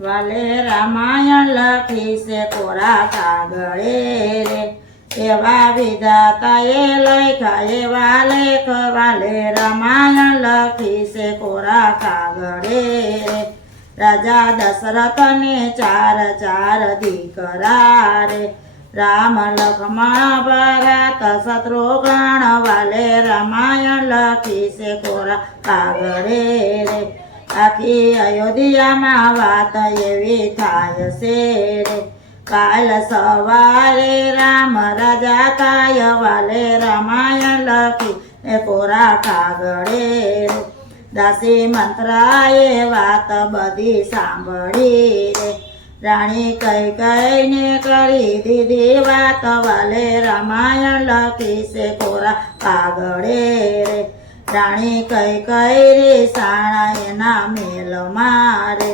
વાલે રામાયણ લખી છે કોરા કાગળે રે, એવા વિધાતાએ લખ્યા એવા લેખ. વાલે રામાયણ લખી છે કોરા કાગળે રે, રાજા દશરથને ચાર ચાર દીકરા રે, રામ લક્ષ્મણ ભરત શત્રુઘ્ન. વાલે રામાયણ લખી છે કોરા કાગળે રે, આખી અયોધ્યામાં વાત એવી થાય છે રે, કાલ સવારે રામ રાજા થાય. વાલે રામાયણ લખી એ કોરા કાગળે રે, દાસી મંત્રાએ વાત બધી સાંભળી રે, રાણી કૈકેયીને કરી દીધી વાત. વાલે રામાયણ લખી છે કોરા કાગળે રે, રાણી કૈકેયી સાણા એના મેલમાં રે,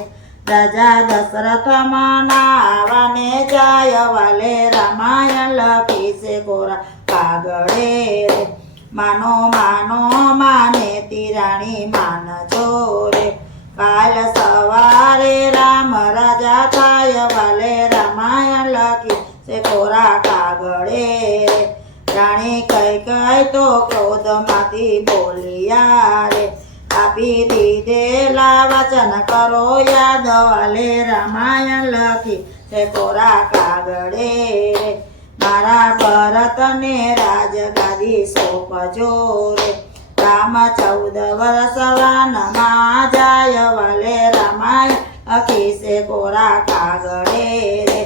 રાજા દશરથ મનાવાને જાય. વાલે રામાયણ લખી છે કોરા કાગળે રે, માનો માનો માને રાણી માનજો રે, કાલ સવારે રામ રાજા થાય. વાલે રામાયણ લખી છે કોરા કાગળે રે, રાણી કૈકેયી તો ક્રોધમાંથી બોલ્યા રે, આપી દીધેલા વચન કરો યાદ. વાલે રામાયણ લખી છે કોરા કાગળે રે, મારા ભરતને રાજગાદી સોંપજો રે, રામ 14 વર્ષ વનમાં જાય. વાલે રામાયણ લખી છે કોરા કાગળે રે,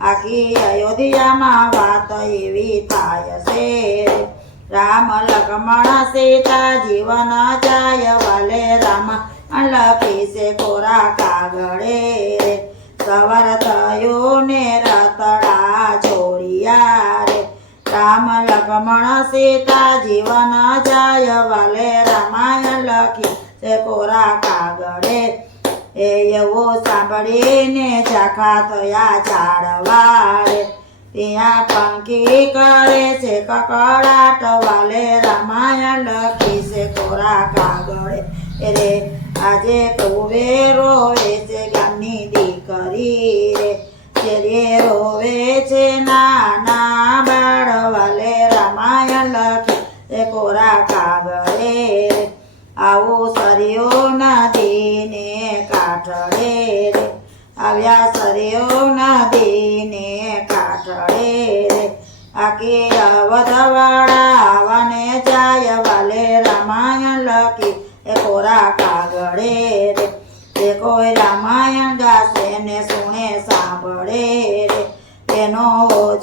આખી અયોધ્યામાં વાત એવી થાય છે રે, રામ લક્ષ્મણ સીતા જીવન જાય. વાલે રામાયણ લખી છે કોરા કાગળે રે, સવાર થયું ને રતડા છોડ્યા રે, રામ લક્ષ્મણ સીતા જીવન જાય. વાલે રામાયણ લખી છે કોરા કાગળે, એ એવું સાંભળીને ઝાખા થયા ઝાડવા રે, ત્યાં પંખી કરે છે કકળાટ. વાલે રામાયણ લખી છે કોરા કાગળે રે, આજે કુવેરો રોવે છે ગામની દીકરી રે, જે રોવે છે નાના બાળ. વાલે રામાયણ લખી છે કોરા કાગળે રે, આવું સરયો નદીને કાંઠળે રે, આવ્યા સરયો નદીને કાંઠળે રે, આખી અવધવાળા વને જાય. વાલે રામાયણ લખી એ કોરા કાગળે રે, જે કોઈ રામાયણ ગાશે ને સુણે સાંભળે રે, એનો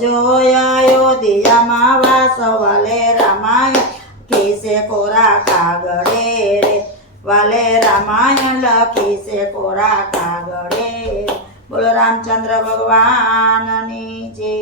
જોય અયોધ્યામાં વાસ. વાલે રામાયણ લખી છે કોરા કાગળે રે, વાલે રામાયણ લખી છે કોરા કાગળે. બોલો રામચંદ્ર ભગવાનની જય.